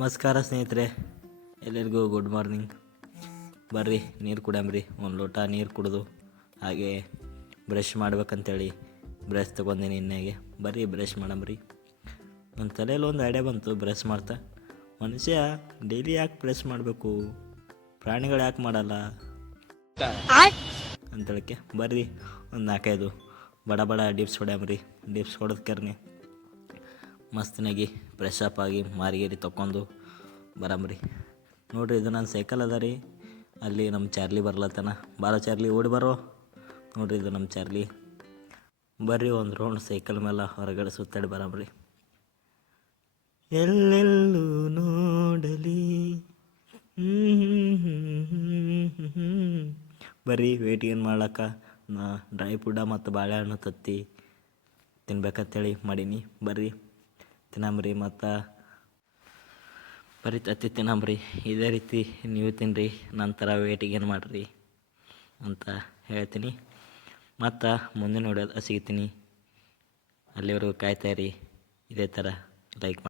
ನಮಸ್ಕಾರ ಸ್ನೇಹಿತರೆ, ಎಲ್ಲರಿಗೂ ಗುಡ್ ಮಾರ್ನಿಂಗ್. ಬರ್ರಿ ನೀರು ಕುಡಿಯಮ್ರಿ. ಒಂದು ಲೋಟ ನೀರು ಕುಡಿದು ಹಾಗೆ ಬ್ರಷ್ ಮಾಡ್ಬೇಕಂತೇಳಿ ಬ್ರಷ್ ತೊಗೊಂಡಿನಿ ಇನ್ನೇಗೆ. ಬರ್ರಿ ಬ್ರಷ್ ಮಾಡಮ್ರಿ. ನನ್ನ ತಲೆಯಲ್ಲಿ ಒಂದು ಐಡಿಯಾ ಬಂತು. ಬ್ರಷ್ ಮಾಡ್ತಾ ಮನುಷ್ಯ ಡೈಲಿ ಯಾಕೆ ಬ್ರಷ್ ಮಾಡಬೇಕು, ಪ್ರಾಣಿಗಳು ಯಾಕೆ ಮಾಡಲ್ಲ ಅಂತೇಳಕ್ಕೆ ಬರ್ರಿ ಒಂದು 4-5 ಬಡ ಡಿಪ್ಸ್ ಹೊಡ್ಯಾಮ್ರಿ. ಡಿಪ್ಸ್ ಹೊಡೆದ್ಕರ್ನಿ ಮಸ್ತನಾಗಿ ಫ್ರೆಶ್ ಅಪ್ ಆಗಿ ಮಾರಿಗೇರಿ ತೊಗೊಂಡು ಬರಮ್ರಿ. ನೋಡಿರಿ, ಇದು ನನ್ನ ಸೈಕಲ್ ಅದ ರೀ. ಅಲ್ಲಿ ನಮ್ಮ ಚಾರ್ಲಿ ಬರ್ಲತ್ತನ. ಬಾರೋ ಚಾರ್ಲಿ, ಓಡಿ ಬರೋ. ನೋಡಿರಿ, ಇದು ನಮ್ಮ ಚಾರ್ಲಿ. ಬರ್ರಿ ಒಂದು ರೌಂಡ್ ಸೈಕಲ್ ಮೇಲೆ ಹೊರಗಡೆ ಸುತ್ತಾಡಿ ಬರಮ್ರಿ. ಎಲ್ಲೆಲ್ಲೂ ನೋಡಲಿ ಬರ್ರಿ. ವೇಟ್ ಏನು ಮಾಡ್ಲಕ್ಕ ನಾ ಡ್ರೈ ಫ್ರೂಟ ಮತ್ತು ಬಾಳೆಹಣ್ಣು ತತ್ತಿ ತಿನ್ಬೇಕಂತೇಳಿ ಮಾಡೀನಿ. ಬರ್ರಿ ತಿನ್ನಮ್ರಿ. ಮತ್ತು ಬರೀ ತತ್ತಿ ತಿನ್ನಮ್ರಿ. ಇದೇ ರೀತಿ ನೀವು ತಿನ್ನಿರಿ, ನಂತರ ವೇಟಿಗೆ ಏನು ಮಾಡಿರಿ ಅಂತ ಹೇಳ್ತೀನಿ. ಮತ್ತು ಮುಂದಿನ ವಿಡಿಯೋದ ಸಿಗ್ತೀನಿ. ಅಲ್ಲಿವರೆಗೂ ಕಾಯ್ತಾಯಿರಿ. ಇದೇ ಥರ ಲೈಕ್ ಮಾಡಿ.